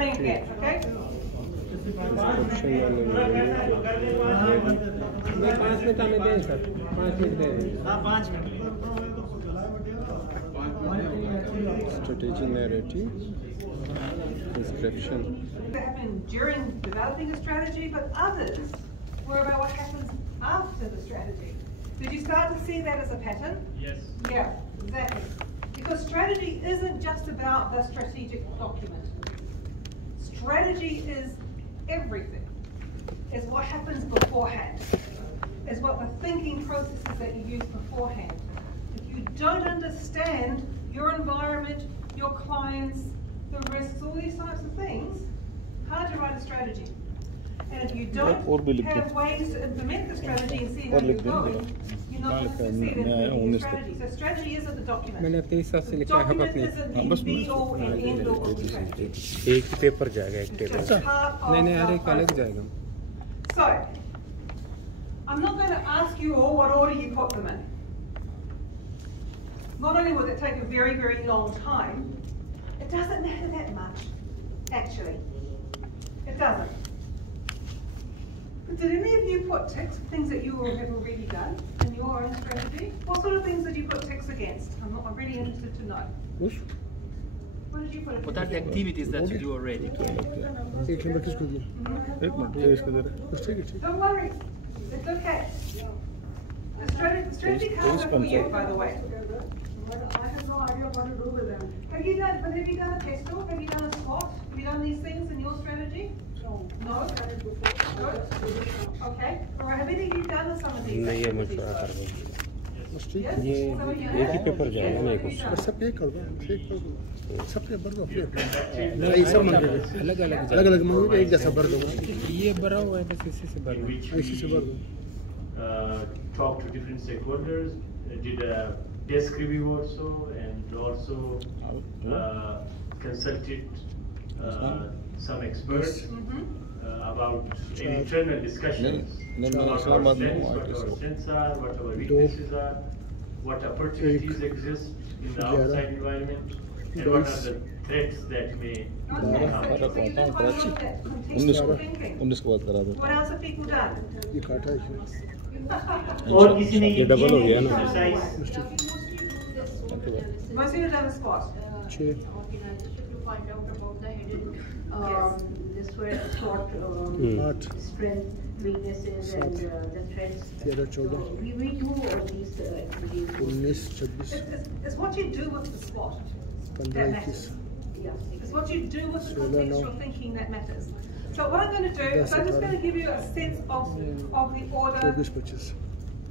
Okay? Strategy narrative, description. That happened during developing a strategy, but others were about what happens after the strategy. Did you start to see that as a pattern? Yes. Yeah, exactly. Because strategy isn't just about the strategic document. Strategy is everything. It's what happens beforehand. It's what the thinking processes that you use beforehand. If you don't understand your environment, your clients, the risks, all these types of things, hard to write a strategy. And if you don't have ways to implement the strategy and see how you're going, you're not going to succeed in implementing your strategy. So strategy isn't the document. The document isn't the be-all and end-all of the strategy. एक paper जाएगा एक table नहीं यार एक अलग जाएगा. So, I'm not going to ask you all what order you put them in. Not only will it take a very, very long time, it doesn't matter that much, actually. It doesn't. But did any of you put ticks for things that you have already done in your own strategy? What sort of things did you put ticks against? I'm really interested to know. What did you put? What are the activities that you do already? Don't worry, it's okay. The strategy cards are for you, by the way. I have no idea what to do with them. Have you done a test talk? Have you done a SWOT? Have you done these things in your strategy? No. No? Good. Okay. All right. Have any of you done some of these? नहीं ये मैं थोड़ा कर दूँ ये एक ही paper जाएगा ना एक उसका सब एक कर दो सब पे भर दो नहीं सब अलग मंगेंगे एक जैसा भर दो ये भरा हुआ है बस इसी से भर दो Talk to different stakeholders, did a desk review also, and also consulted some experts about internal discussions about our strengths, what our strengths are, what our weaknesses are, what opportunities exist in the outside environment, and what are the threats that may come. What else have people done? ये double हो गया ना Most of you have done a SWOT. To find out about the hidden this were SWOT strength, weaknesses, and the threats. We do all these activities. It's what you do with the SWOT that matters. It's what you do with the contextual thinking that matters. So what I'm going to do is I'm just going to give you a sense of the order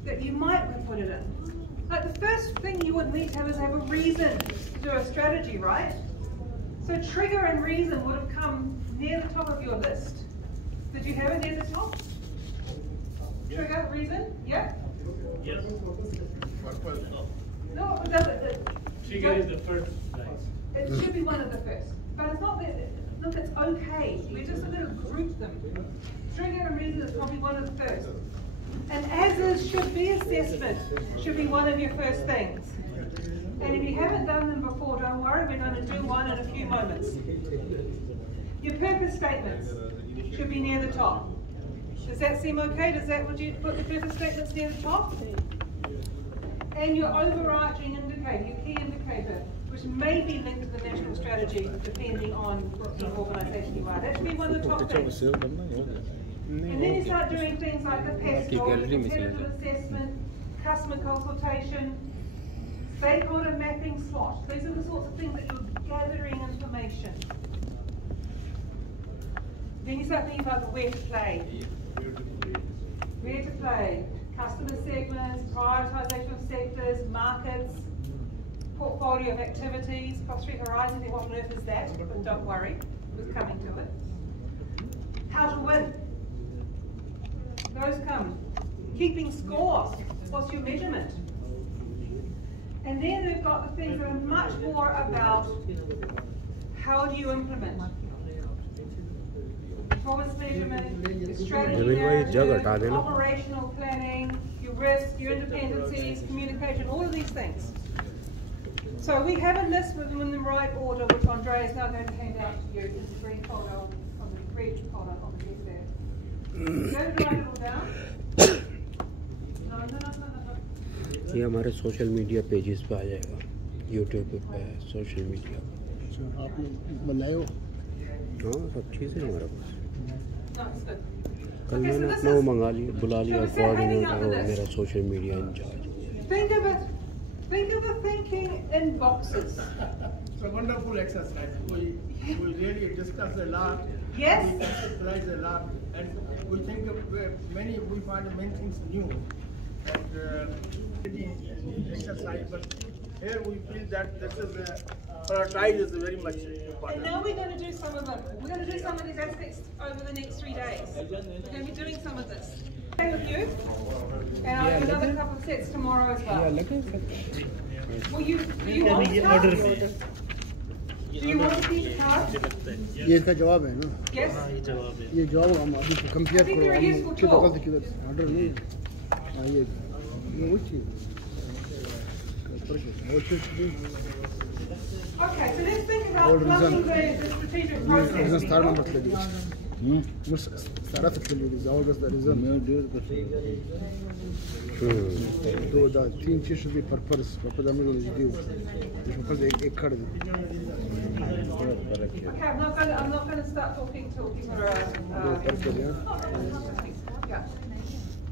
that you might put it in. Like the first thing you would need to have is have a reason to do a strategy, right? So trigger and reason would have come near the top of your list. Did you have it near the top? Trigger, reason, yeah? Yes. No, it doesn't. Trigger is the first. It should be one of the first, but it's not that. Look, it's okay. We're just going to group them. Trigger and reason is probably one of the first. And as is should be assessment should be one of your first things. And if you haven't done them before, don't worry, we're going to do one in a few moments. Your purpose statements should be near the top. Does that seem okay? Would you put the purpose statements near the top? And your overarching indicator, your key indicator, which may be linked to the national strategy depending on what sort of organisation you are. That should be one of the top things. And then you start doing things like the PESTOL, competitive assessment, customer consultation, stakeholder mapping, SWOT. These are the sorts of things that you're gathering information. Then you start thinking about where to play. Where to play. Customer segments, prioritisation of sectors, markets, portfolio of activities, cross-street horizon, what on earth is that? But don't worry, we're coming to it. How to win. Those come. Keeping score. What's your measurement? And then they've got the things that are much more about how do you implement. Performance measurement, your strategy narrative, operational planning, your risk, your independencies, communication, all of these things. So we have a list with them in the right order, which Andrea is now going to hand out to you. This is the green folder on the red folder on the desk there. You're going to write it all down? No. ये हमारे social media pages पे आ जाएगा, YouTube पे, social media. आपने बनाए हो? हाँ, सब चीज़ें हमारे पास। No, it's good. कल Okay, so मैंने this अपना वो is- मंगा लिया, बुला लिया so we're handing out coordinator the और list. मेरा social media incharge. Think of it thinking in boxes. It's a wonderful exercise. We really discuss a lot. Yes. We conceptualize a lot, and we think of we find many things new. And exercise, but here we feel that this is prioritize is very much And important. now we're going to do some of them. We're going to do some of these aspects over the next 3 days. We're going to be doing some of this. Okay with you? And I'll have another couple of sets tomorrow as well. Will you, do you want to start? Do you want to keep the card? ये इसका जवाब है ना? Yes? ये जवाब हम अभी compare I think they're a useful किधर tool. से किधर ऑर्डर नहीं है। हाँ ये वो चीज़ Okay, so let's think about Old plugging reason. the strategic reason process. start number three. مش ستارات التلفزيون زاوية بس ده reason. तो ده तीन चीज़ भी purpose ده मेरे लिए جديد مش purpose एक खड़ दे. Okay, I'm not going to start talking till people are. Yeah.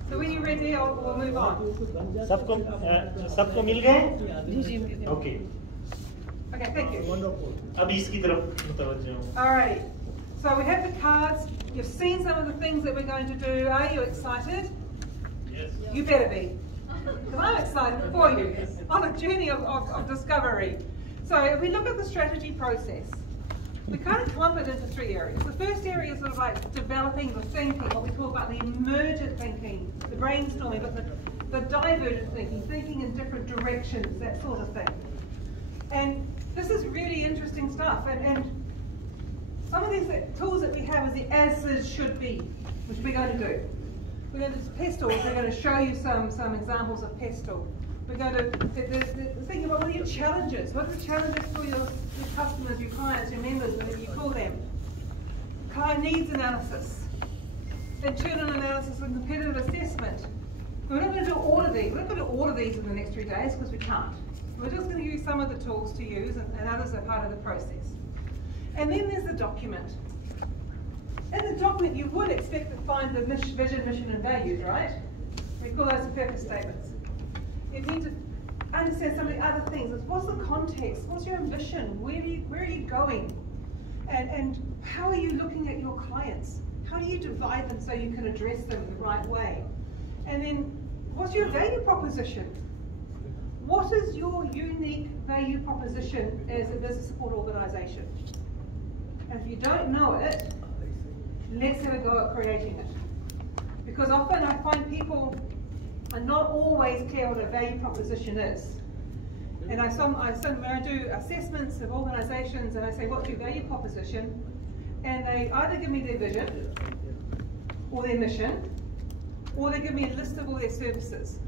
So when you're ready, we'll move on. सबको मिल गए? Okay, Okay, thank you. अब इसकी तरफ मुतवज्जो हूं। All right. So we have the cards. You've seen some of the things that we're going to do. Are you excited? Yes. You better be. Because I'm excited for you on a journey of discovery. So if we look at the strategy process, we kind of clump it into 3 areas. The first area is sort of like developing the thinking, what we talk about the emergent thinking, the brainstorming, but the divergent thinking in different directions, that sort of thing. And this is really interesting stuff. And some of these tools that we have is the as-is should be, which we're going to do. We're going to do pestle. We're going to show you some examples of pestle. We're going to think about what are your challenges. What are the challenges for your customers, your clients, your members, whatever you call them. Client needs analysis, internal analysis and competitive assessment. We're not going to do all of these. We're not going to do all of these in the next 3 days because we can't. We're just going to use some of the tools to use, and others are part of the process. And then there's the document. In the document, you would expect to find the vision, mission, and values, right? We call those the purpose statements. You need to understand some of the other things. What's the context? What's your ambition? Where are you going? And how are you looking at your clients? How do you divide them so you can address them in the right way? And then, what's your value proposition? What is your unique value proposition as a business support organisation? And if you don't know it, let's have a go at creating it. Because often I find people are not always clear what a value proposition is. And when I do assessments of organisations and I say, what's your value proposition? And they either give me their vision, or their mission, or they give me a list of all their services.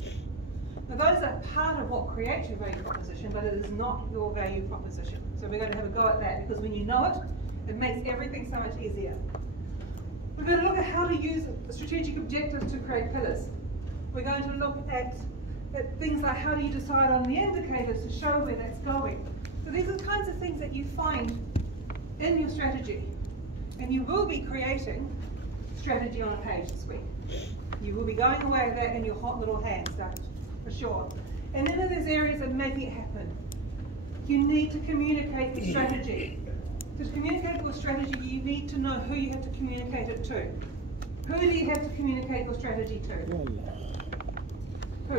Now those are part of what creates your value proposition, but it is not your value proposition. So we're going to have a go at that, because when you know it, it makes everything so much easier. We're going to look at how to use the strategic objectives to create pillars. We're going to look at things like how do you decide on the indicators to show where that's going. So these are the kinds of things that you find in your strategy. And you will be creating strategy on a page this week. You will be going away with that in your hot little hands, for sure. And then there's areas of making it happen. You need to communicate the strategy. To communicate your strategy, you need to know who you have to communicate it to. Who do you have to communicate your strategy to? Who?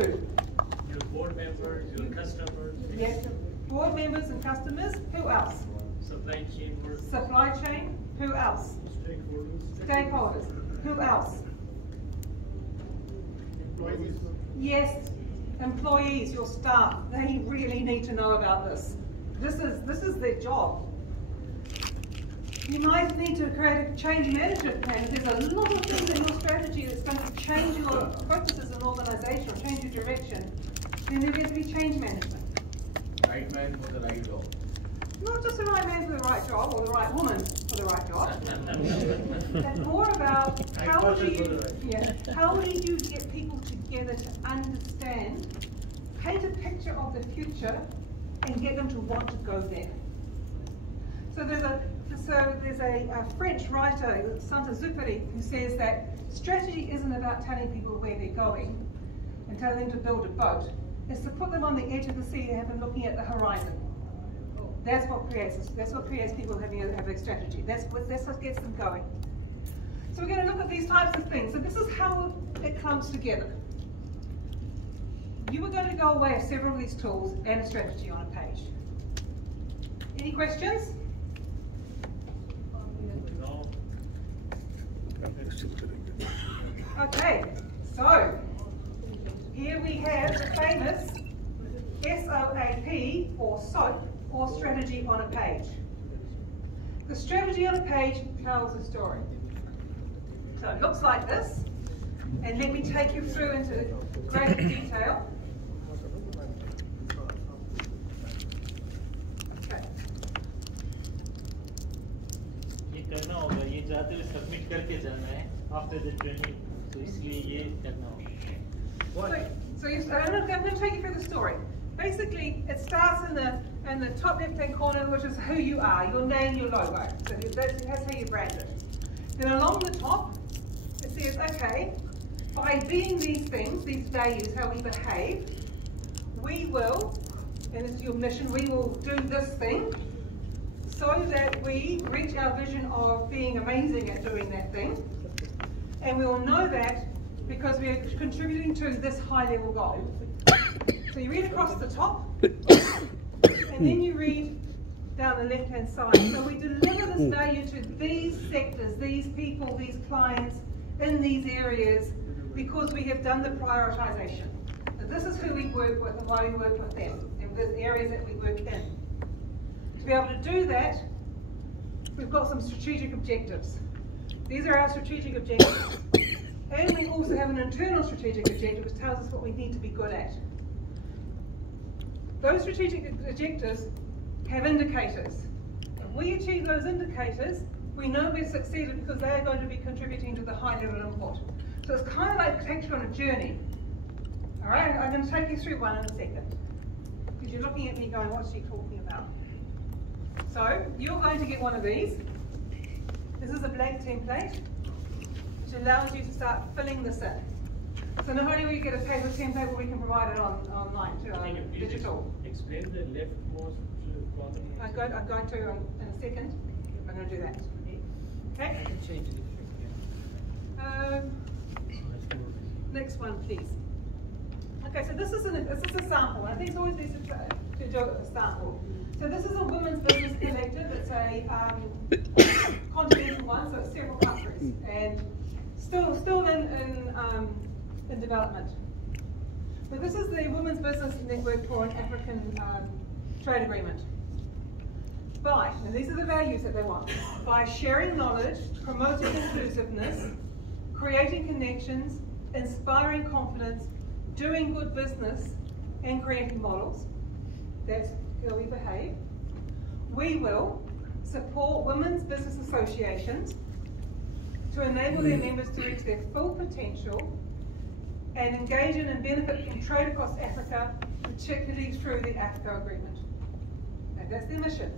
Your board members, your customers, Yes, board members and customers. Who else? supply chain workers, Supply chain. Who else? Stakeholders. Who else? Employees. Yes, employees, your staff. They really need to know about this. This is their job. You might need to create a change management plan. If there's a lot of things in your strategy that's going to change your focuses as an organisation or change your direction, then there needs to be change management. right man for the right job. Not just the right man for the right job or the right woman for the right job. It's more about how do you get people together to understand, paint a picture of the future, and get them to want to go there. So there's a French writer, Saint-Exupéry, who says that strategy isn't about telling people where they're going and telling them to build a boat. It's to put them on the edge of the sea and have them looking at the horizon. That's what creates people having a strategy. That's what gets them going. So we're going to look at these types of things. So this is how it comes together. You are going to go away with several of these tools and a strategy on a page. Any questions? Okay, so here we have the famous SOAP or SOAP or strategy on a page. The strategy on a page tells a story. So it looks like this, and let me take you through into greater detail. Okay. ये करना होगा, ये जाते हुए submit करके जाना है after the training, तो इसलिए ये करना होगा. I'm going to take you through the story. Basically, it starts in the top left-hand corner, which is who you are, your name, your logo. So that's how you brand it. Then along the top, it says, okay, by being these things, these values, how we behave, we will, and it's your mission, we will do this thing so that we reach our vision of being amazing at doing that thing. And we will know that because we are contributing to this high-level goal. So you read across the top, and then you read down the left-hand side. So we deliver this value to these sectors, these people, these clients, in these areas, because we have done the prioritization. So this is who we work with and why we work with them, and the areas that we work in. To be able to do that, we've got some strategic objectives. These are our strategic objectives. And we also have an internal strategic objective which tells us what we need to be good at. Those strategic objectives have indicators. If we achieve those indicators, we know we've succeeded because they are going to be contributing to the high level input. So it's kind of like takes you on a journey. All right, I'm going to take you through one in a second. Because you're looking at me going, what's she talking about? So you're going to get one of these. This is a blank template, which allows you to start filling this in. So not only will you get a paper template, but we can provide it online too, digital. Explain the leftmost column. I'm going to in a second. I'm going to do that. Okay. I can change it. Next one, please. Okay, so this is a sample. I think it's always best to do a sample. So this is a women's business collective. It's a continental one, so it's several countries, and still in development. But this is the Women's Business Network for an African Trade Agreement. And these are the values that they want. By sharing knowledge, promoting inclusiveness, creating connections, inspiring confidence, doing good business, and creating models. That's how we behave. We will support women's business associations to enable their members to reach their full potential and engage in and benefit from trade across Africa, particularly through the Africa Agreement. And that's their mission.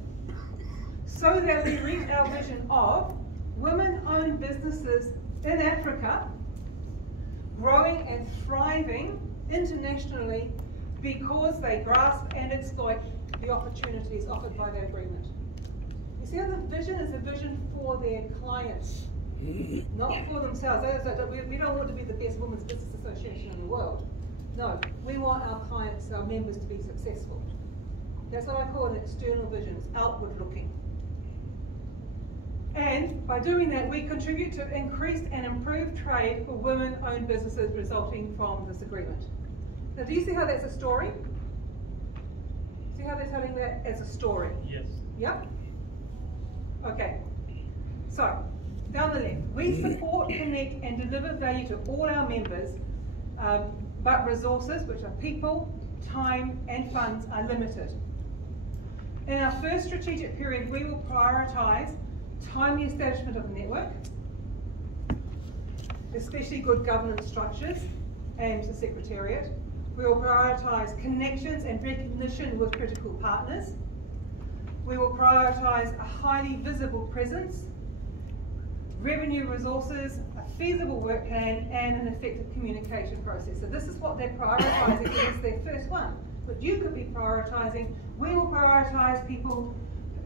So that we reach our vision of women-owned businesses in Africa, growing and thriving internationally because they grasp and exploit the opportunities offered by the agreement. You see how the vision is a vision for their clients, not for themselves. We don't want to be the best women's business association in the world. No, we want our clients, our members to be successful. That's what I call an external vision. It's outward looking. And by doing that, we contribute to increased and improved trade for women-owned businesses resulting from this agreement. Now, do you see how that's a story? See how they're telling that as a story? Yes. Yep. Okay. So, down the left, we support, connect, and deliver value to all our members, but resources, which are people, time, and funds, are limited. In our first strategic period, we will prioritise timely establishment of the network, especially good governance structures and the Secretariat. We will prioritise connections and recognition with critical partners. We will prioritise a highly visible presence, revenue resources, a feasible work plan, and an effective communication process. So this is what they're prioritising as their first one. But you could be prioritising, we will prioritise people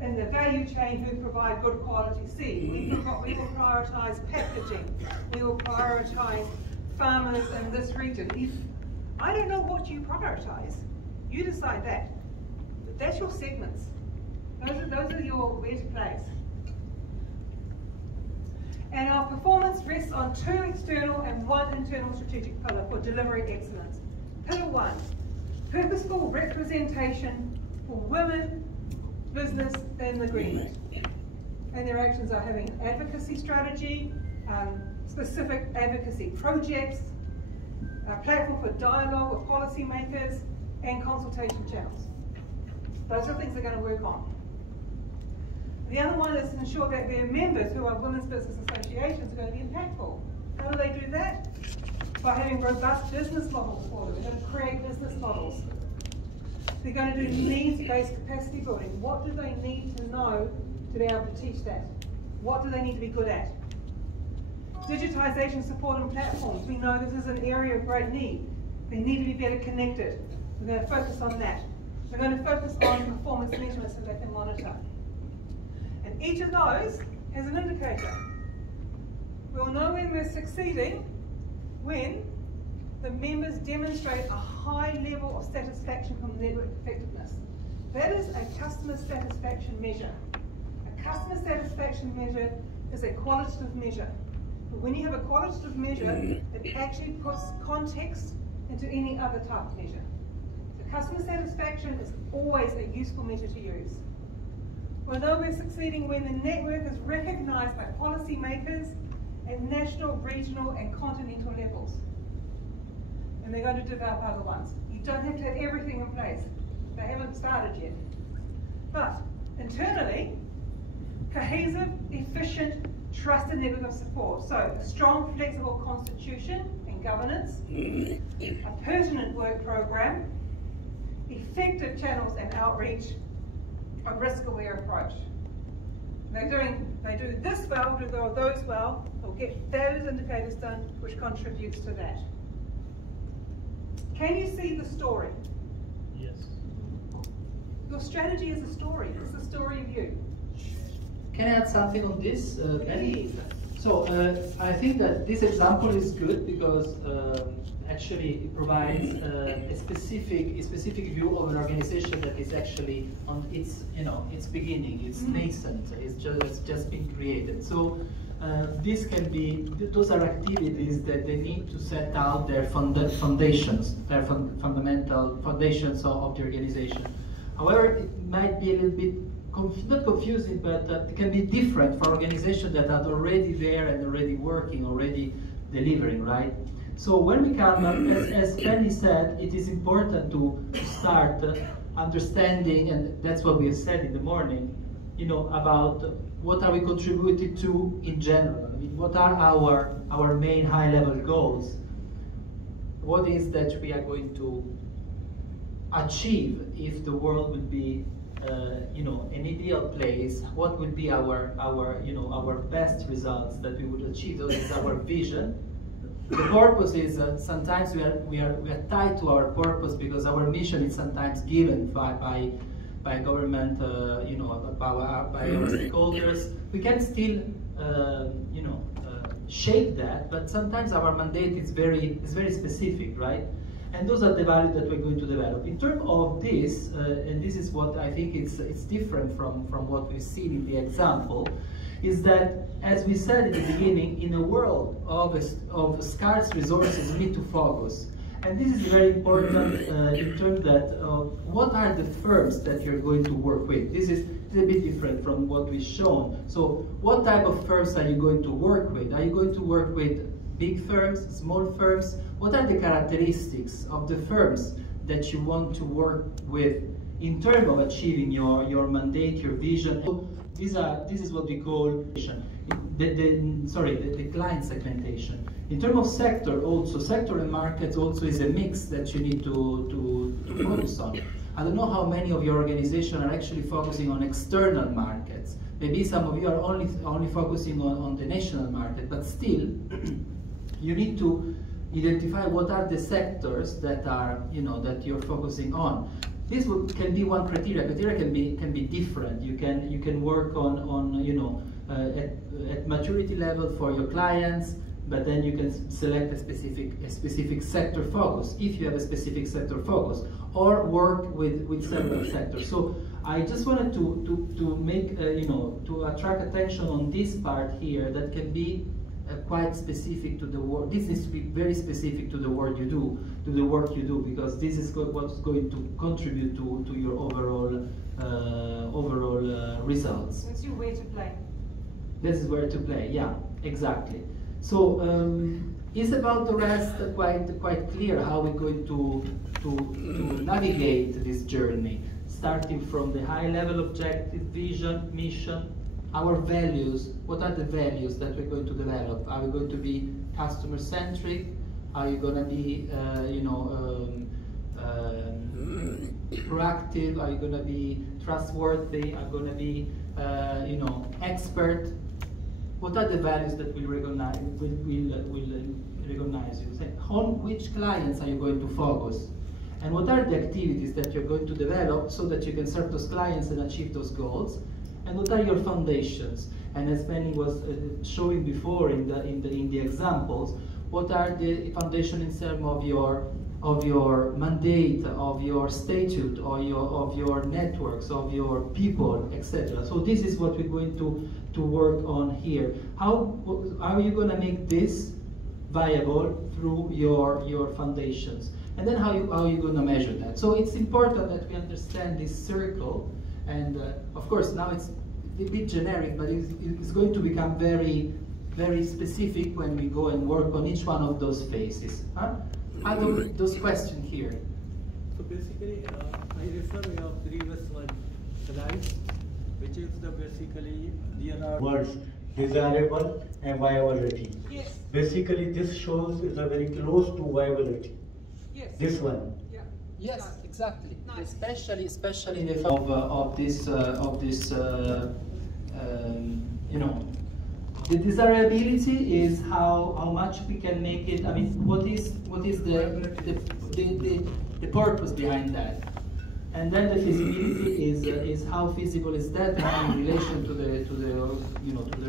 in the value chain who provide good quality seed. We will prioritise packaging. We will prioritise farmers in this region. I don't know what you prioritise. You decide that. But that's your segments. Those are your where to place. And our performance rests on 2 external and 1 internal strategic pillar for delivery excellence. Pillar 1, purposeful representation for women, business in the agreement. And their actions are having an advocacy strategy, specific advocacy projects, a platform for dialogue with policymakers, and consultation channels. Those are things they're going to work on. The other one is to ensure that their members, who are women's business associations, are going to be impactful. How do they do that? By having robust business models for them. They're going to create business models. They're going to do needs-based capacity building. What do they need to know to be able to teach that? What do they need to be good at? Digitisation support and platforms. We know this is an area of great need. They need to be better connected. We're going to focus on that. We're going to focus on performance measurement so they can monitor. And each of those has an indicator. We'll know when we're succeeding when the members demonstrate a high level of satisfaction from network effectiveness. That is a customer satisfaction measure. A customer satisfaction measure is a qualitative measure. But when you have a qualitative measure, it actually puts context into any other type of measure. So customer satisfaction is always a useful measure to use. We'll know we're succeeding when the network is recognised by policymakers at national, regional and continental levels. And they're going to develop other ones. You don't have to have everything in place. They haven't started yet. But internally, cohesive, efficient, trusted network of support. So a strong, flexible constitution and governance, a pertinent work program, effective channels and outreach, a risk-aware approach. They do this well, do those well, they'll get those indicators done, which contributes to that. Can you see the story? Yes. Your strategy is a story. It's the story of you. Can I add something on this, Benny? So I think that this example is good because actually it provides a specific view of an organization that is actually on its beginning, it's nascent, it's just been created. So this can be, those are activities that they need to set out their foundations, their fundamental foundations of the organization. However, it might be a little bit not confusing, but it can be different for organizations that are already there and already working, already delivering, right? So when we come, as Penny said, it is important to start understanding, and that's what we have said in the morning, about what are we contributing to in general. I mean, what are our main high-level goals? What is that we are going to achieve if the world would be an ideal place? What would be our best results that we would achieve? That is our vision. The purpose is sometimes we are tied to our purpose because our mission is sometimes given by government, by our stakeholders. We can still shape that, but sometimes our mandate is very specific, right? And those are the values that we're going to develop. In terms of this, and this is what I think it's different from what we've seen in the example, is that, as we said in the beginning, in a world of scarce resources, we need to focus. And this is very important in terms that what are the firms that you're going to work with? This is a bit different from what we've shown. So what type of firms are you going to work with? Are you going to work with big firms, small firms? What are the characteristics of the firms that you want to work with in terms of achieving your mandate, your vision. So this is what we call the client segmentation. In terms of sector, also sector and markets also is a mix that you need to focus on. I don't know how many of your organizations are actually focusing on external markets. Maybe some of you are only focusing on the national market, but still, you need to identify what are the sectors that are, that you're focusing on. This can be one criteria. Criteria can be different. You can work on at maturity level for your clients, but then you can select a specific sector focus if you have a specific sector focus, or work with several sectors. So I just wanted to make to attract attention on this part here that can be quite specific to the work. This needs to be very specific to the work you do, because this is what's going to contribute to your overall results. That's your way to play. This is where to play. Yeah, exactly. So it's about the rest quite clear how we're going to navigate this journey, starting from the high level objective, vision, mission, our values. What are the values that we're going to develop? Are we going to be customer centric? Are you going to be proactive? Are you going to be trustworthy? Are you going to be expert? What are the values that will recognize you? On which clients are you going to focus? And what are the activities that you're going to develop so that you can serve those clients and achieve those goals? And what are your foundations? And as Benny was showing before in the examples, what are the foundations in terms of your mandate, of your statute, or of your networks, of your people, etc. So this is what we're going to work on here. How are you going to make this viable through your foundations? And then how are you going to measure that? So it's important that we understand this circle. And of course, now it's a bit generic, but it's going to become very, very specific when we go and work on each one of those phases. Are those questions here? So basically, I refer to your previous one slide, which is basically there are words desirable and viability. Yes. Basically, this shows is a very close to viability. Yes. This one. Yeah. Yes, exactly. Nice. Especially in the of this the desirability is how much we can make it. I mean, what is the purpose behind that? And then the feasibility is how feasible is that in relation to the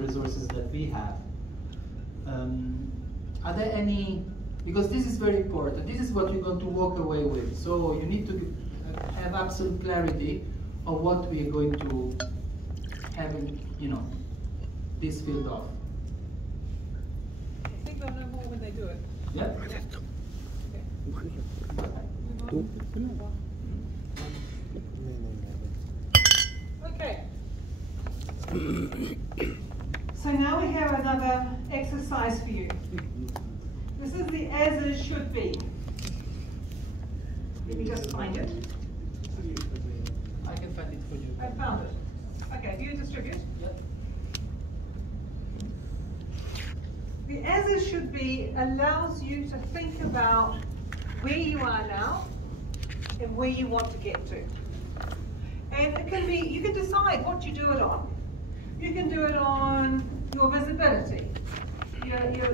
resources that we have. Are there any? Because this is very important. This is what you're going to walk away with. So you need to have absolute clarity of what we are going to have in, this field of. I think they'll know more when they do it. Yeah. Okay. So now we have another exercise for you. This is the as is should be. Let me just find it. I can find it for you. I found it. Okay, view and distribute. Yep. The as is should be allows you to think about where you are now and where you want to get to. And it can be, you can decide what you do it on. You can do it on your visibility,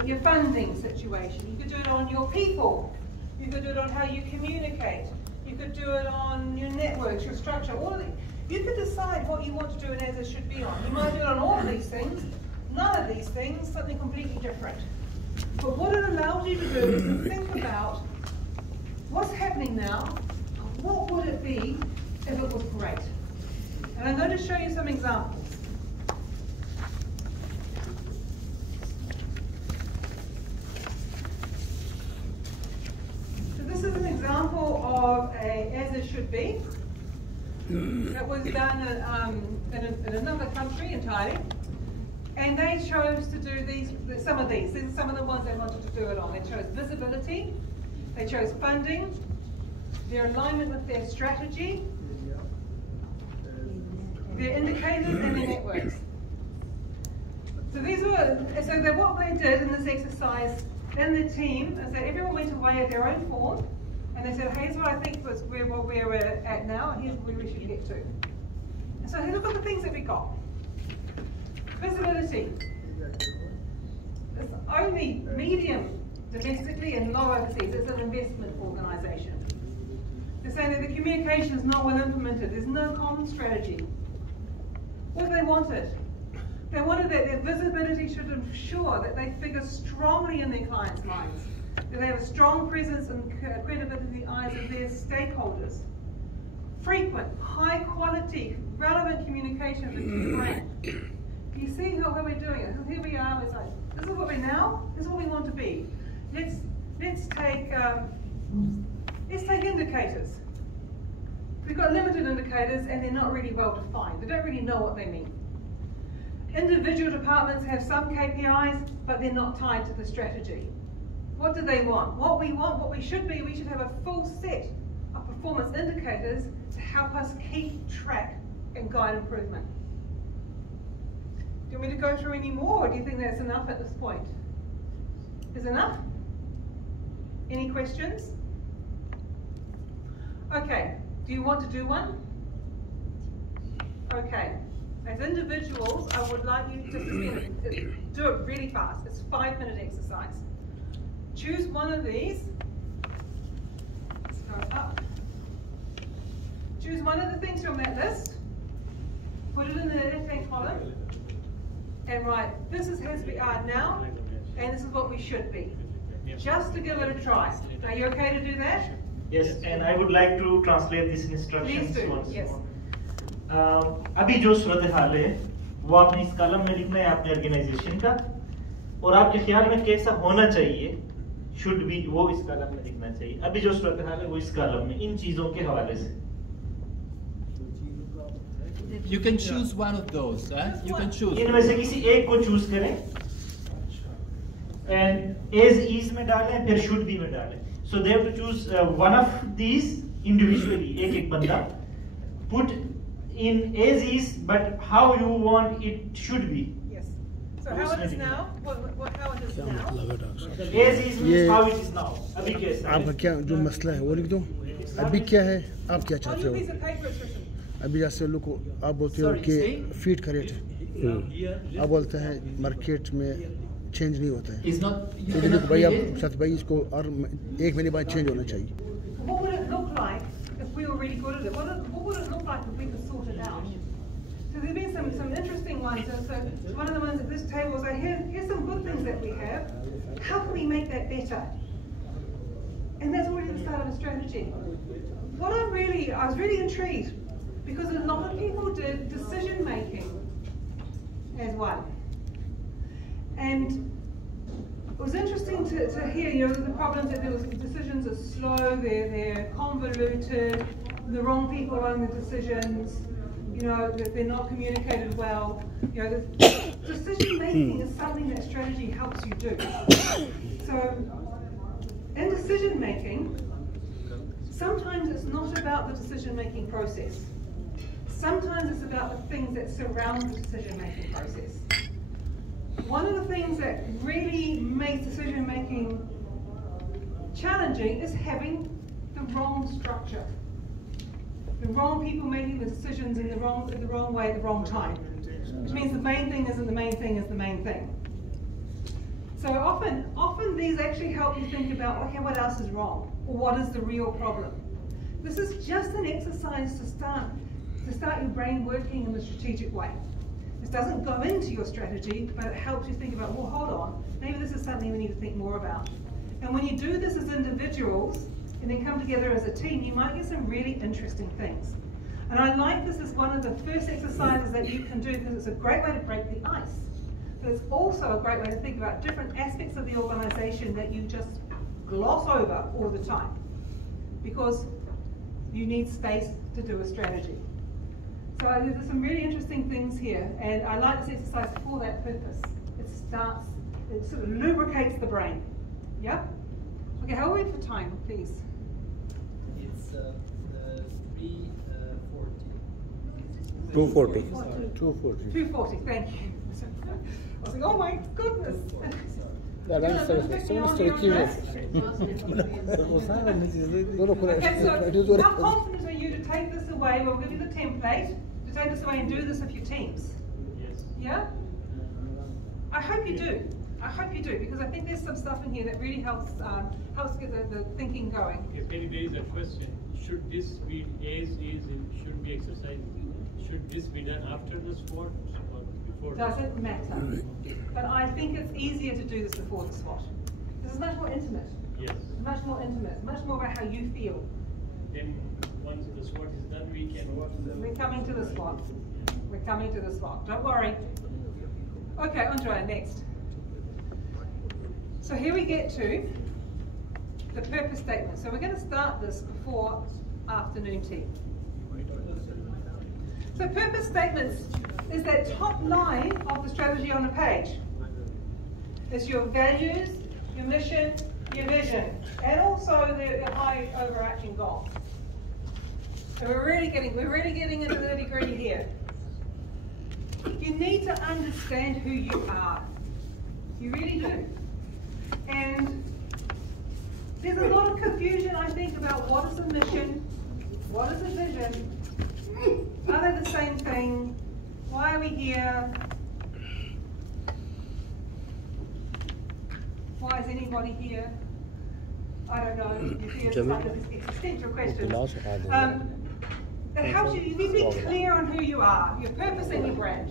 your funding situation. You could do it on your people. You could do it on how you communicate. You could do it on your networks, your structure, all of it. You could decide what you want to do and as it should be on. You might do it on all of these things, none of these things, something completely different. But what it allows you to do is to think about what's happening now, and what would it be if it was great. And I'm going to show you some examples. This is an example of a as it should be. That was done in another country entirely. And they chose to do some of these. These are some of the ones they wanted to do it on. They chose visibility, they chose funding, their alignment with their strategy, their indicators and their networks. So what they did in this exercise in the team is that everyone went away at their own form, and they said, here's what I think was where we're at now, and here's where we should get to. And so look at the things that we got. Visibility. It's only medium domestically and low overseas. It's an investment organisation. They're saying that the communication is not well implemented. There's no common strategy. What they wanted? They wanted that their visibility should ensure that they figure strongly in their clients' minds, that they have a strong presence and credibility in the eyes of their stakeholders. Frequent, high quality, relevant communication with the brand. Do you see how we're doing it? Here we are. It's like, this is what we're now. This is what we want to be. Let's take indicators. We've got limited indicators, and they're not really well defined. They don't really know what they mean. Individual departments have some KPIs, but they're not tied to the strategy. What do they want? What we should be, we should have a full set of performance indicators to help us keep track and guide improvement. Do you want me to go through any more, or do you think that's enough at this point? Is enough? Any questions? Okay, do you want to do one? Okay. As individuals, I would like you to do it really fast. It's a 5-minute exercise. Choose one of these. Let's go up. Choose one of the things from that list. Put it in the left-hand column. And write, this is as we are now, and this is what we should be. Just to give it a try. Are you okay to do that? Yes, and I would like to translate these instructions. Please do, once yes. more. अभी जो सूरत हाल है वो आपने इस column में लिखना है अपने ऑर्गेनाइजेशन का, और आपके ख्याल में कैसा होना चाहिए, शुड बी, वो इस कॉलम में लिखना चाहिए. अभी जो सूरत हाल है वो इस कॉलम में इन चीजों के हवाले से. You can choose one of those. You can choose. इनमें से किसी एक को चूज करें, and as is में डालें, फिर should be में डालें. So they have to choose one of these individually, एक बंदा. Put in as is, but how you want it should be. Yes. So how it is now? How it is now? As is means how it is now. अभी कैसा है? आपका क्या जो मसला है वो लिख दो. अभी क्या है, आप क्या On चाहते your हो? piece of paper it's written. अभी जैसे लोग को आप बोलते हो कि फीड का रेट है, आप बोलते हैं मार्केट में चेंज नहीं होता है. It's not. You तो cannot देखो भाई, आप create. साथ भाई इसको और 1 महीने बाद चेंज होना चाहिए. What would it look like if we were really good at it? What would it look like if we could sort it out? So there've been some interesting ones. So one of the ones at this table was, here's some good things that we have. How can we make that better? And that's already the start of a strategy. I was really intrigued because a lot of people did decision making as well. And it was interesting to hear, the problems that the decisions are slow, they're convoluted, the wrong people own the decisions, that they're not communicated well. The decision making is something that strategy helps you do. So, in decision making, sometimes it's not about the decision making process. Sometimes it's about the things that surround the decision making process. One of the things that really makes decision making challenging is having the wrong structure. The wrong people making the decisions in the wrong way at the wrong time. Which means the main thing isn't the main thing is the main thing. So often these actually help you think about, okay, what else is wrong? Or what is the real problem? This is just an exercise to start your brain working in a strategic way. This doesn't go into your strategy, but it helps you think about, well, hold on, maybe this is something we need to think more about. And when you do this as individuals, and then come together as a team, you might get some really interesting things. And I like this as one of the first exercises that you can do because it's a great way to break the ice. But it's also a great way to think about different aspects of the organization that you just gloss over all the time. Because you need space to do a strategy. So there's some really interesting things here, and I like this exercise for that purpose. It sort of lubricates the brain. Yeah? Okay, how are we for time, please? It's 3:40. 240. 240. 240, thank you. I was like, oh my goodness. لا لا Okay, so how confident are you to take this away? We'll give you the template to take this away and do this with your teams. Yes. Yeah? I hope you do. I hope you do, because I think there's some stuff in here that really helps get the thinking going. If there is a question, should this be as is, should be exercised? Should this be done after the SWOT or before? Doesn't matter. But I think it's easier to do this before the SWOT. This is much more intimate. Yes. Much more intimate. Much more about how you feel. Then once the SWOT is done, we can. We're coming to the SWOT. We're coming to the SWOT. Don't worry. Okay, Andrea, next. So here we get to the purpose statement. So we're going to start this before afternoon tea. So purpose statements is that top line of the strategy on the page. It's your values, your mission, your vision, and also the high overarching goal. So we're really getting into the nitty-gritty here. You need to understand who you are. You really do. And there's a lot of confusion, I think, about what is a mission, what is a vision, are they the same thing, why are we here, why is anybody here? I don't know. It's like an existential question. It helps you. You need to be clear on who you are, your purpose and your brand.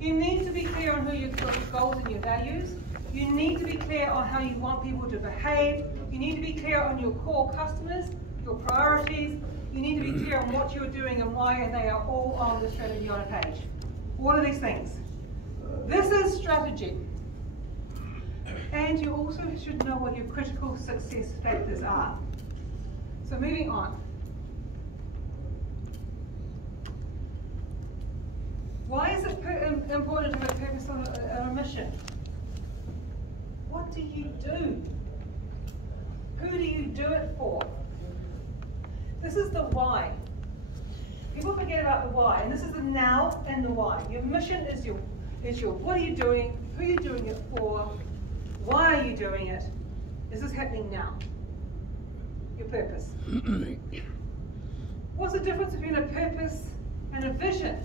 You need to be clear on who your goals and your values. You need to be clear on how you want people to behave. You need to be clear on your core customers, your priorities. You need to be clear on what you're doing and why, and they are all on the strategy on a page. What are these things? This is strategy. And you also should know what your critical success factors are. So moving on. Why is it important to have a purpose on a mission? What do you do? Who do you do it for? This is the why. People forget about the why, and this is the now and the why. Your mission is your what are you doing, who are you doing it for, why are you doing it? Is this happening now? Your purpose. What's the difference between a purpose and a vision?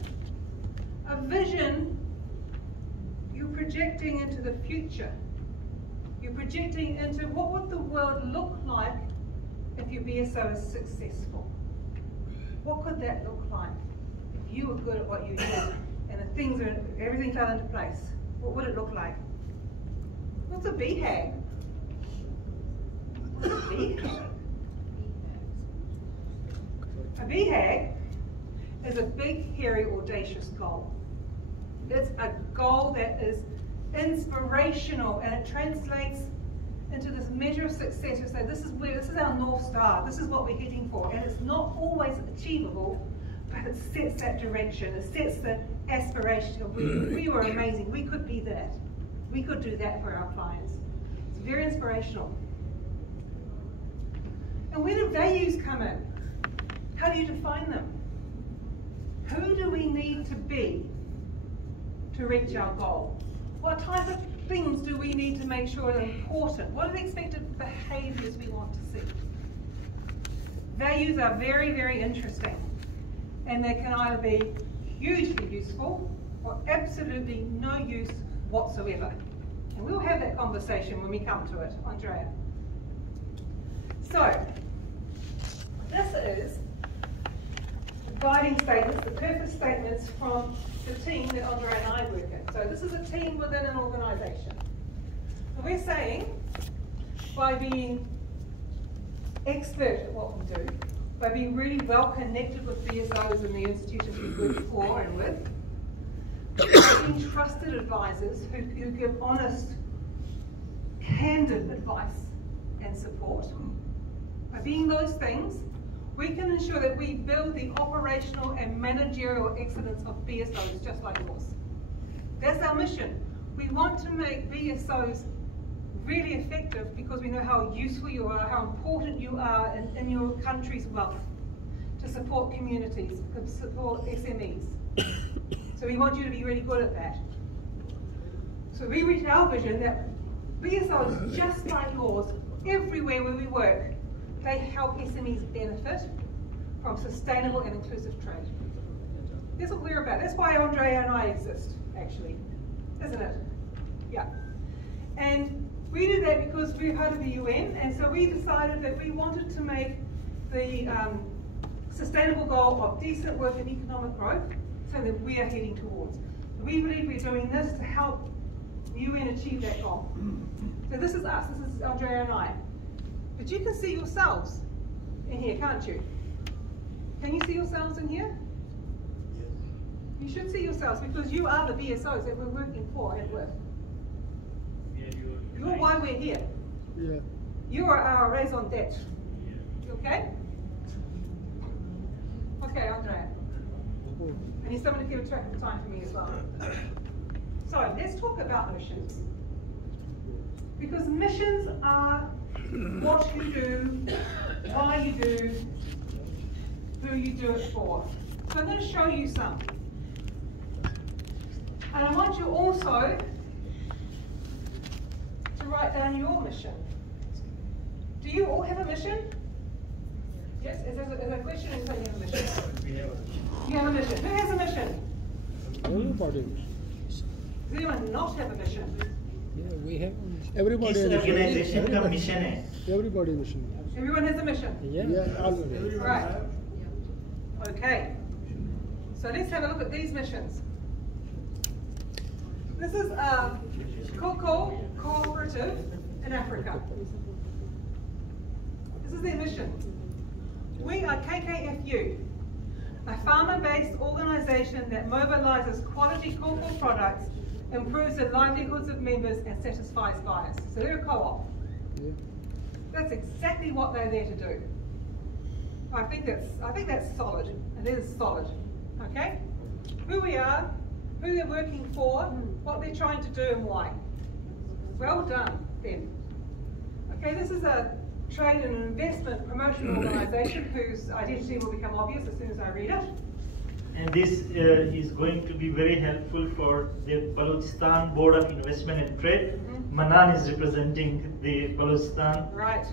A vision, you're projecting into the future. You're projecting into what would the world look like if your BSO is successful. What could that look like if you were good at what you did and everything fell into place? What would it look like? What's a BHAG? What's a BHAG? A BHAG is a big, hairy, audacious goal. It's a goal that is inspirational, and it translates into this measure of success. You say, this is our North Star, this is what we're heading for, and it's not always achievable, but it sets that direction, it sets the aspiration of we were amazing, we could be that, we could do that for our clients. It's very inspirational. And where do values come in? How do you define them? Who do we need to be to reach our goal? What type of things do we need to make sure are important? What are the expected behaviours we want to see? Values are very, very interesting, and they can either be hugely useful or absolutely no use whatsoever. And we'll have that conversation when we come to it, Andrea. So, this is the guiding statements, the purpose statements from the team that Andrea and I work in. So this is a team within an organisation. And we're saying, by being expert at what we do, by being really well connected with BSOs and the institutions we work for and with, by being trusted advisors who give honest, candid advice and support, by being those things, we can ensure that we build the operational and managerial excellence of BSOs just like yours. That's our mission. We want to make BSOs really effective because we know how useful you are, how important you are in your country's wealth, to support communities, to support SMEs. So we want you to be really good at that. So we reach our vision that BSOs, just like yours, everywhere where we work, they help SMEs benefit from sustainable and inclusive trade. That's what we're about. That's why Andrea and I exist, actually, isn't it? Yeah. And we do that because we're part of the UN, and so we decided that we wanted to make the sustainable goal of decent work and economic growth so that we are heading towards. We believe we're doing this to help the UN achieve that goal. So this is us, this is Andrea and I. But you can see yourselves in here, can't you? Can you see yourselves in here? You should see yourselves because you are the BSOs that we're working for and with. You're why we're here. Yeah. You are our raison d'etre. You okay? Okay, Andrea. I need someone to keep a track of time for me as well. So let's talk about missions. Because missions are what you do, why you do, who you do it for. So I'm going to show you some. And I want you also to write down your mission. Do you all have a mission? Yes? Is there a question inside you have a mission? You have a mission. Who has a mission? Everybody. Does anyone not have a mission? Yeah, we have. Everybody has a organization का mission है. Everybody mission. Everyone has a mission? Yeah, already. Right. Okay. So let's have a look at these missions. This is Cocoa Cooperative in Africa. This is their mission. We are KKFU, a farmer-based organisation that mobilises quality cocoa products, improves the livelihoods of members and satisfies buyers. So they're a co-op. Yeah. That's exactly what they're there to do. I think that's solid, and it is solid. Okay? Who we are, who they're working for, what they're trying to do and why. Well done, Ben. Okay, this is a trade and investment promotion organisation whose identity will become obvious as soon as I read it. And this is going to be very helpful for the Balochistan Board of Investment and Trade. Manan is representing the Balochistan Right.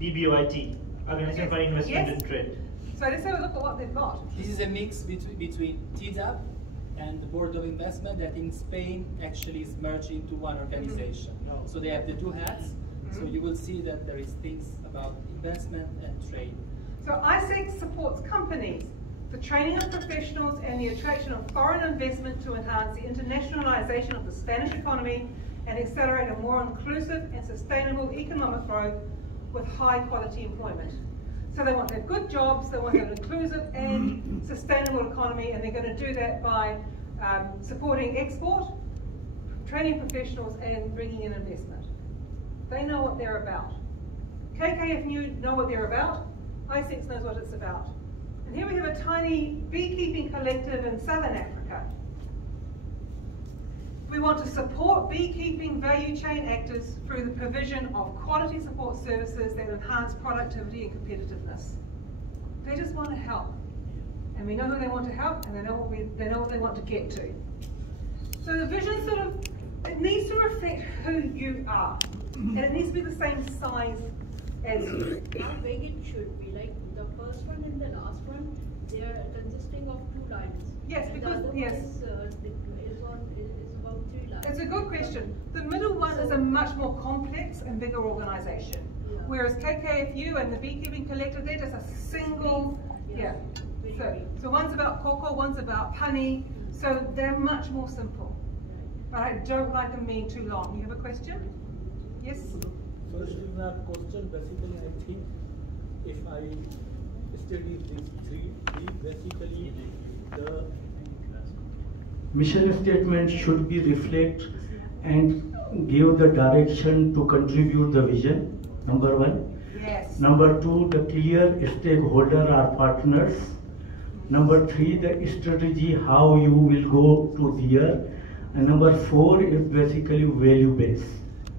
BBOIT, Organization for Investment and Trade. So let's have a look at what they've got. This is a mix between TDAP and the Board of Investment that in Spain actually is merged into one organization. So they have the two hats. So you will see that there is things about investment and trade. So ISEC supports companies, the training of professionals and the attraction of foreign investment to enhance the internationalization of the Spanish economy and accelerate a more inclusive and sustainable economic growth with high quality employment. So they want to have good jobs, they want to have an inclusive and sustainable economy, and they're going to do that by supporting export, training professionals and bringing in investment. They know what they're about. KKFU know what they're about. ISEC knows what it's about. And here we have a tiny beekeeping collective in southern Africa. We want to support beekeeping value chain actors through the provision of quality support services that enhance productivity and competitiveness. They just want to help. And we know who they want to help, and they know what they want to get to. So the vision it needs to reflect who you are. And it needs to be the same size as you. How big it should be? Like the first one and the last one, they are consisting of 2 lines. Yes, and because the other yes. one is about 3 lines. It's a good question. The middle one is a much more complex and bigger organisation, whereas KKFU and the Beekeeping Collective, they're just a single. Yeah. So one's about cocoa, one's about honey. So they're much more simple. But I don't like them being too long. You have a question? Yes? First in our question, basically I think if I study these three, basically the mission statement should be reflect and give the direction to contribute the vision, number 1. Yes. Number 2, the clear stakeholder or partners. Number 3, the strategy, how you will go to there. And number 4 is basically value based.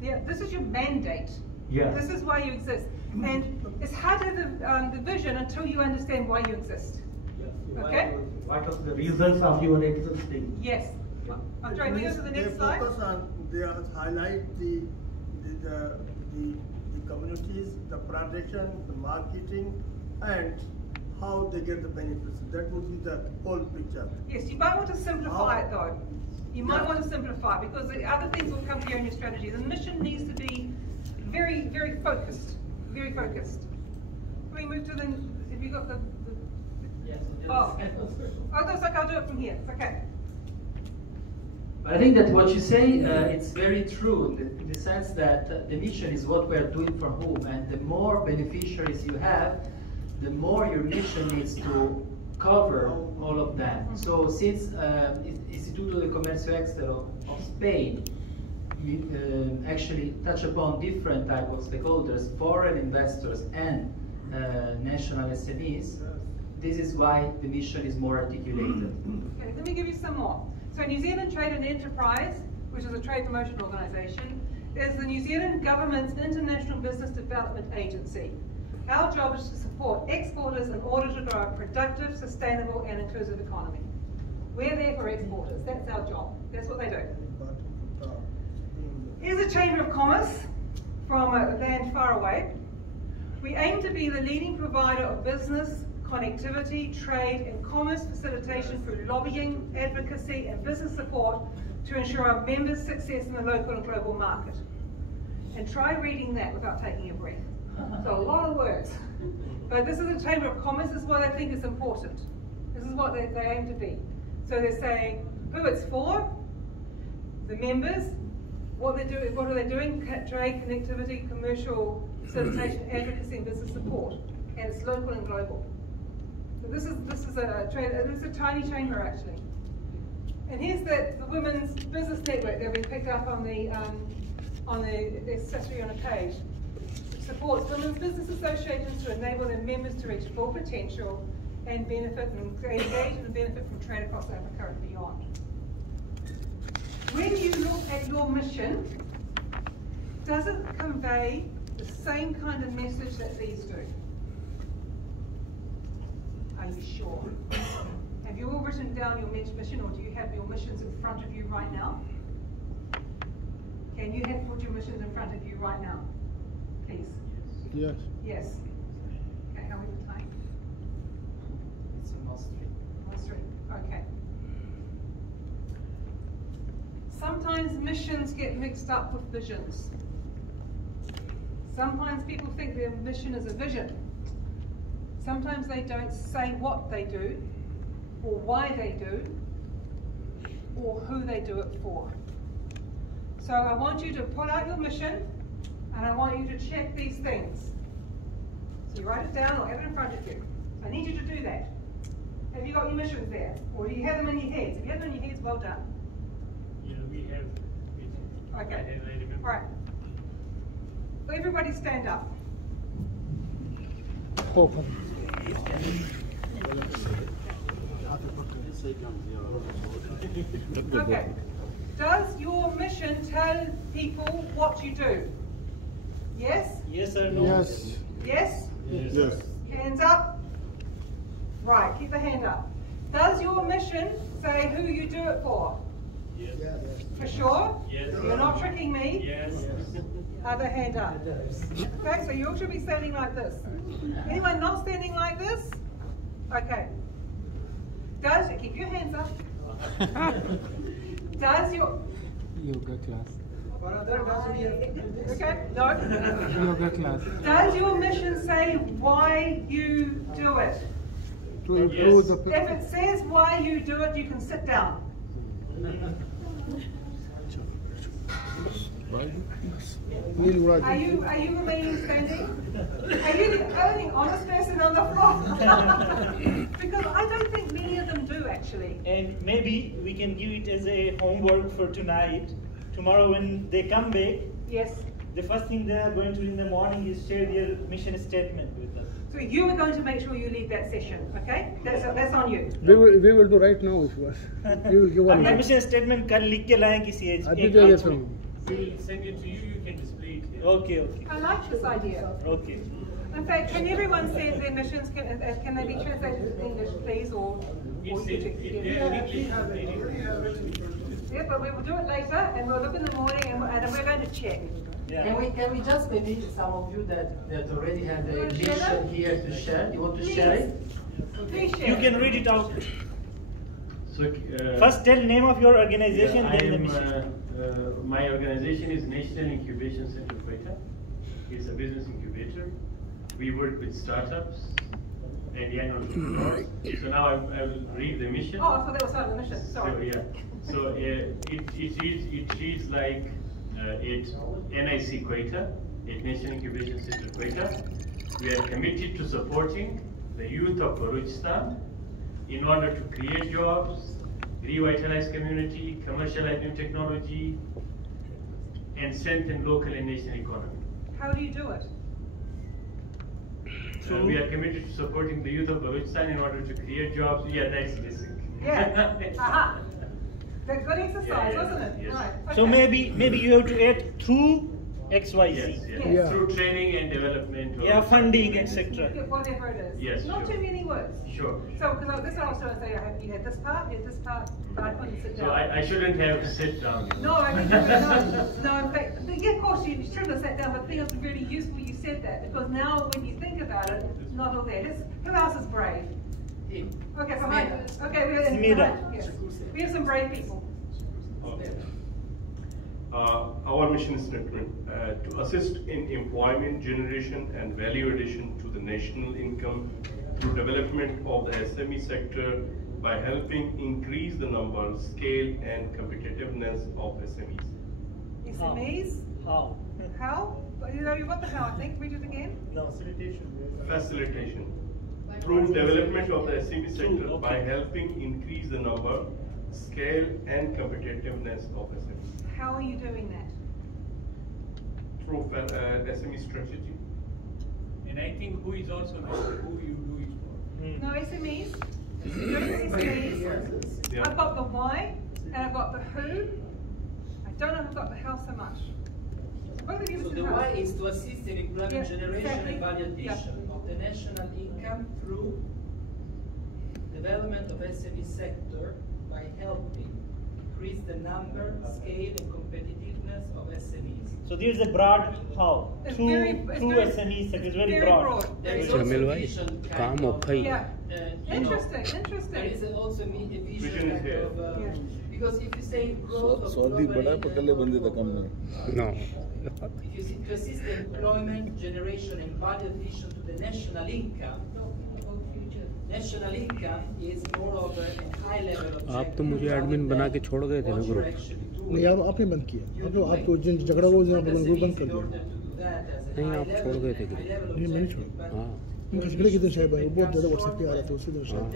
Yeah, this is your mandate. Yes. This is why you exist. And it's hard to have the vision until you understand why you exist. Yes, Okay? What are the reasons of your existing? Yes. I'm trying to go to the next slide. They highlight the communities, the production, the marketing, and how they get the benefits. That would be the whole picture. Yes, you might want to simplify it though. You might want to simplify it because the other things will come here in your strategy. The mission needs to be very, very focused. Very focused. Can we move to the, have you got the Yes. oh, that's like I'll do it from here. It's okay. I think that what you say, it's very true in the sense that the mission is what we are doing for whom, and the more beneficiaries you have, the more your mission needs to cover all of them. So since Instituto de Comercio Exterior of Spain actually touch upon different type of stakeholders, foreign investors and national SMEs, this is why the mission is more articulated. Okay, let me give you some more. So New Zealand Trade and Enterprise, which is a trade promotion organisation, is the New Zealand Government's International Business Development Agency. Our job is to support exporters in order to grow a productive, sustainable and inclusive economy. We're there for exporters, that's our job, that's what they do. Here's a Chamber of Commerce from a land far away. We aim to be the leading provider of business, connectivity, trade and commerce facilitation through lobbying, advocacy and business support to ensure our members' success in the local and global market. And try reading that without taking a breath. So a lot of words. But this is a Chamber of Commerce, this is what I think is important. This is what they aim to be. So they're saying who it's for, the members, what they're doing, what are they doing, trade, connectivity, commercial facilitation, advocacy and business support. And it's local and global. So this is a tiny chamber actually. And here's the Women's Business Network that we picked up on the accessory on a page. Which supports women's business associations to enable their members to reach full potential and benefit and engage and benefit from trade across Africa and beyond. When you look at your mission, does it convey the same kind of message that these do? Are you sure? Have you all written down your mission, or do you have your missions in front of you right now? Can you put your missions in front of you right now? Please. Yes. Yes. Okay, how are we time? It's almost 3. Almost 3. Okay. Sometimes missions get mixed up with visions. Sometimes people think their mission is a vision. Sometimes they don't say what they do, or why they do, or who they do it for. So I want you to pull out your mission, and I want you to check these things. So you write it down or have it in front of you. I need you to do that. Have you got your missions there? Or do you have them in your heads? If you have them in your heads, well done. Yeah, we have. Okay. I remember. All right. So everybody stand up. Okay. Does your mission tell people what you do? Yes? Yes or no? Yes. Yes? Yes. Hands up. Right, keep the hand up. Does your mission say who you do it for? Yes. For sure? Yes. You're not tricking me? Yes. Other hand up. Okay, so you all should be standing like this. Anyone not standing like this? Okay. Keep your hands up. Does your... Yoga class. Okay, no. Yoga class. Does your mission say why you do it? To improve the If it says why you do it, you can sit down. Are you remaining standing? Are you the only honest person on the floor? Because I don't think many of them do actually. And maybe we can give it as a homework for tonight. Tomorrow when they come back, Yes. the first thing they are going to do in the morning is share their mission statement with us. So you are going to make sure you lead that session, okay? That's on you. we will do right now if you want. We will give one. अपना mission statement कल लिख के लाएं किसी एक अभी दे देता हूँ. We will send it to you, you can display it here. Okay, okay. I like this idea. Okay. In fact, can everyone send their missions, can they be translated to English, please, or you Yeah, but we will do it later, and we'll look in the morning, and we're going to check. Yeah. Can we just maybe some of you that already have the mission here to share? You want to share it? Please share. You can read it out. So, First tell name of your organization, then the mission. My organization is National Incubation Center Quetta. It's a business incubator. We work with startups and young entrepreneurs. So now I will read the mission. Oh, I thought that was part of the mission. Sorry. So, yeah. So it reads like it NIC Quetta, it National Incubation Center Quetta. We are committed to supporting the youth of Balochistan in order to create jobs, revitalize community, commercialize new technology, and strengthen local and national economy. How do you do it? We are committed to supporting the youth of Balochistan in order to create jobs. Yeah, that's basic. Yeah. Aha. That's good exercise, Yeah, wasn't it? yes. Right. Okay. So maybe you have to add through XYZ. Yes. Yeah. Through training and development. Yeah, funding, etc. Whatever it is. Yes, Not sure. too many words. Sure. So, because this I was trying to say, you had this part, but I couldn't sit down. So I shouldn't have sit down. No, I mean, no, in fact, yeah, of course you should have sat down, but I think it's really useful you said that, because now when you think about it, it's not all there. Who else is brave? Okay, behind us. Okay, yes. We have some brave people. Our mission statement to assist in employment generation and value addition to the national income through development of the SME sector by helping increase the number, scale, and competitiveness of SMEs. SMEs? How? How? You got the how, I think. Read it again. No, facilitation. Facilitation. Through development of the SME sector by helping increase the number, scale, and competitiveness of SMEs. How are you doing that? Through SME strategy. And I think who is also there, who you do it for. No, SMEs. SMEs. Yeah. I've got the why, and I've got the who. I don't know if I've got the how so much. Both of you So listen the to why how. is to assist in employment Yeah, generation exactly. and value addition of the national income through development of SME sector by helping increase the number, scale, and competitiveness of SMEs. So there's a broad how. It's Through very SME sector is very broad. There is Jamil also a bhai, vision kind kaam of, okay. Yeah. you know, Interesting. there is also a vision Vision is kind here. of, Yeah. because if you say growth of Saudi बड़ा global पकड़ले बंदे तक हम No. if you see to assist the employment generation and value addition to the national income is more of a high level objective. आप तो मुझे admin बना के छोड़ गए थे ना ग्रुप। नहीं आप आपने बंद किया आपको जिन झगड़ा हुआ जहाँ पर ग्रुप बंद कर दिया नहीं आप छोड़ गए थे ग्रुप। नहीं मैंने छोड़ा हाँ मैं झगड़े के दिन शायद भाई बहुत ज़्यादा व्हाट्सएप पे आ रहा था उसी दिन शायद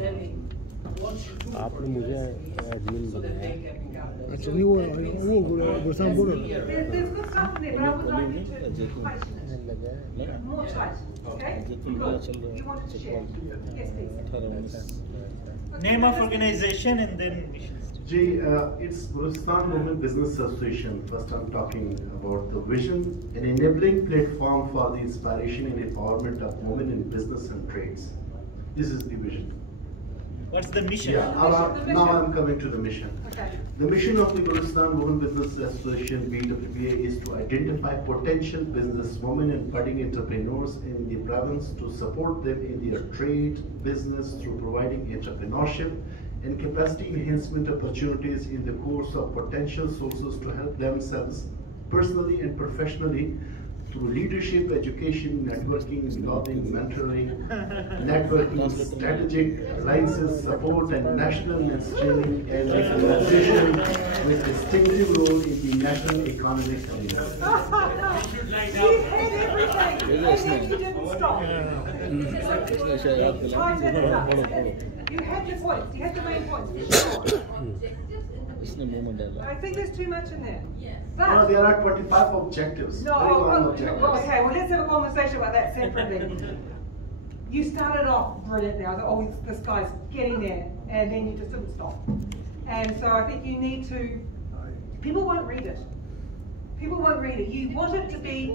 आपने मुझे एडमिन बनाया। अच्छा नहीं वो गुरसाम बोल रहा था There's good stuff in there, but I would like you to tighten it. More tight, okay? Good. You wanted to share. Yes, please. Name of organization and then mission. It's Balochistan Women Business Association. First I'm talking about the vision, an enabling platform for the inspiration and empowerment of women in business and trades. This is the vision. What's the mission? Yeah, now I'm coming to the mission. Okay. The mission of the Balochistan Women Business Association, BWBA, is to identify potential businesswomen and budding entrepreneurs in the province to support them in their trade, business through providing entrepreneurship and capacity enhancement opportunities in the course of potential sources to help themselves personally and professionally through leadership, education, networking, lobbying, mentoring, networking, strategic alliances, support, and national messaging and organization with distinctive role in the national economic arena. You had everything, and then you didn't stop. You had your points, you had the main points. I think there's too much in there. No, there are 25 objectives. No, okay, well let's have a conversation about that separately. You started off brilliantly. I was like, oh, this guy's getting there, and then you just didn't stop. And so I think you need to, people won't read it. People won't read it. You want it to be,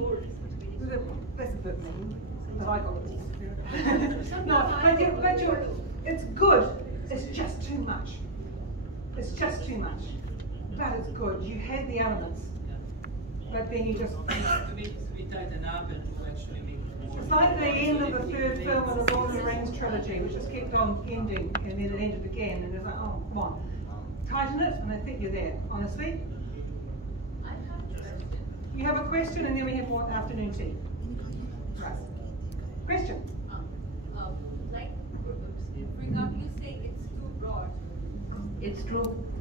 that's a bit mean. that I got. No, but it's good. It's just too much. It's just too much. But it's good. You had the elements, but then you just. We tighten up and to actually make. It's like the end of the third film of the Lord of the Rings trilogy, which just kept on ending, and then it ended again, and it's like, oh, come on, tighten it, and I think you're there. Honestly. I have a question. You have a question, and then we have more afternoon tea. Right. Question. Like, for example, you say it's too broad. It's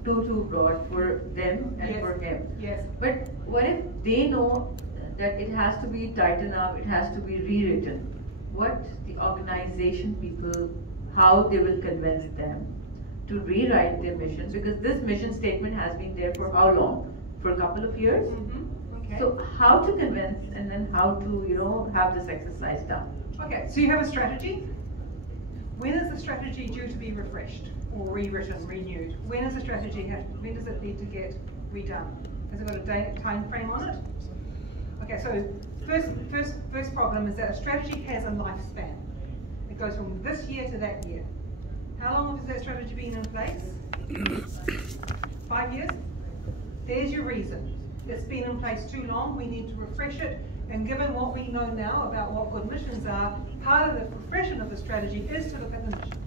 too broad for them and Yes. for him. Yes. But what if they know that it has to be tightened up, it has to be rewritten? What the organization people, how they will convince them to rewrite their mission? Because this mission statement has been there for how long? For a couple of years? Okay. So how to convince and then how to, have this exercise done? Okay, so you have a strategy. When is the strategy due to be refreshed or rewritten, renewed? When is the strategy, when does it need to get redone? Has it got a time frame on it? Okay, so first problem is that a strategy has a lifespan. It goes from this year to that year. How long has that strategy been in place? 5 years? There's your reason. It's been in place too long, we need to refresh it, and given what we know now about what good missions are, part of the refreshing of the strategy is to look at the mission.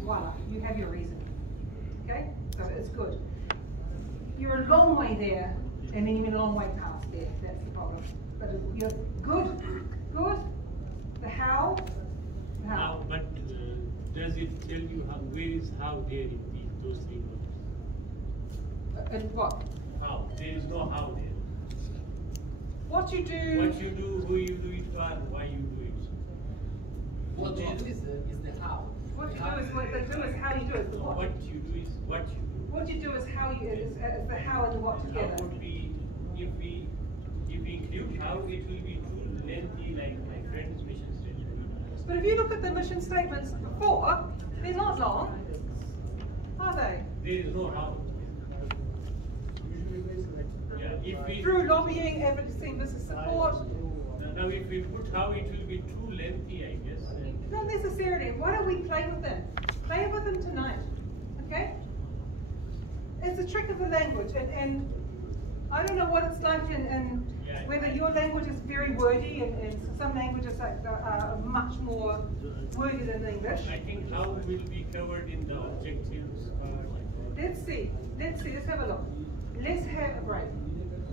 Voila, you have your reason. Okay, so it's good. You're a long way there, and then you're a long way past there, that's the problem. But you're good. The how? How, but does it tell you where is how there in those three words? And what? How? There is no how there. What you do. What you do, who you do it for, why you do it. What you do is the how. What you do is what they do is how you do it. The what. What you do is what you do. What you do is how you is the how and the what together. How would be if we include how, it will be too lengthy, like my friend's mission statement. But if you look at the mission statements before, they're not long, are they? There is no how. Yeah, if we Through lobbying, advocacy, business support. Now if we put how, it will be too lengthy, I guess. Not necessarily. Why don't we play with them? Play with them tonight, okay? It's a trick of the language, and I don't know what it's like, and whether your language is very wordy, and some languages are much more wordy than English. I think how will be covered in the objectives part. Let's see. Let's have a look. Let's have a break.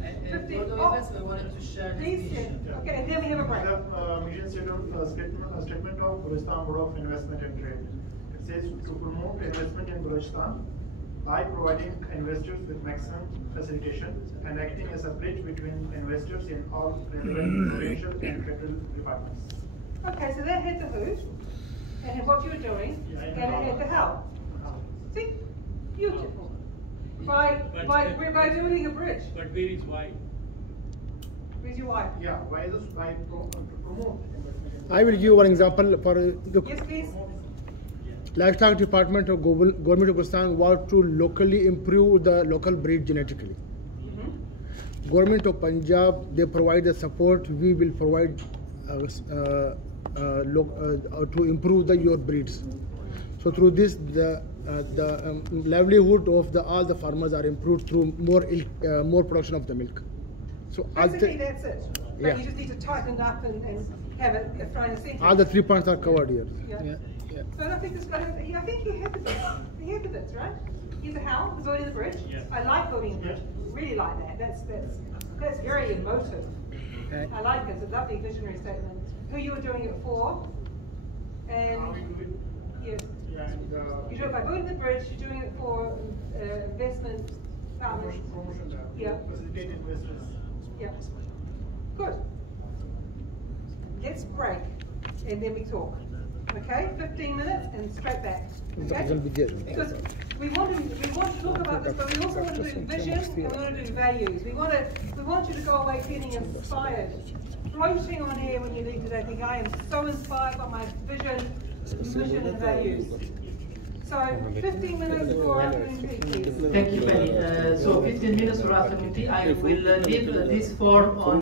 And for the events, we wanted to share this vision. Okay, and then we have a break. The mission statement of Balochistan Board of Investment and Trade. It says to promote investment in Balochistan by providing investors with maximum facilitation and acting as a bridge between investors in all relevant provincial and federal departments. Okay, so that had the who, and what you were doing, and it had the how. See? Beautiful. By building a bridge. But where is why? Where's your why? Yeah, why is this? By promote. I will give one example for the Yes, please. Livestock Department of Government of Pakistan was to locally improve the local breed genetically. Government of Punjab, they provide the support. We will provide to improve your breeds. So through this, the livelihood of all the farmers are improved through more production of the milk. So basically that's it. But yeah. you just need to tighten it up and have it front and center. All the 3 points are covered here. Yeah. So I think I think you have the bits. You have the bits, right? Here's the how, the building the bridge. Yeah. I like building the bridge. Really like that. That's very emotive. I like it. It's a lovely visionary statement. Who you were doing it for, and How we do it? yes. And You do it by building the bridge. You're doing it for investment. promotion. Yeah. Facilitate investors. Yeah. Good. Let's break, and then we talk. Okay, 15 minutes and straight back. Okay? Because we want to talk about this, but we also want to do vision and we want to do values. We want you to go away feeling inspired, floating on air when you leave today. Think I am so inspired by my vision and values. So 15 minutes for afternoon tea, please. Thank you, Penny. So 15 minutes for afternoon tea. I will leave this form on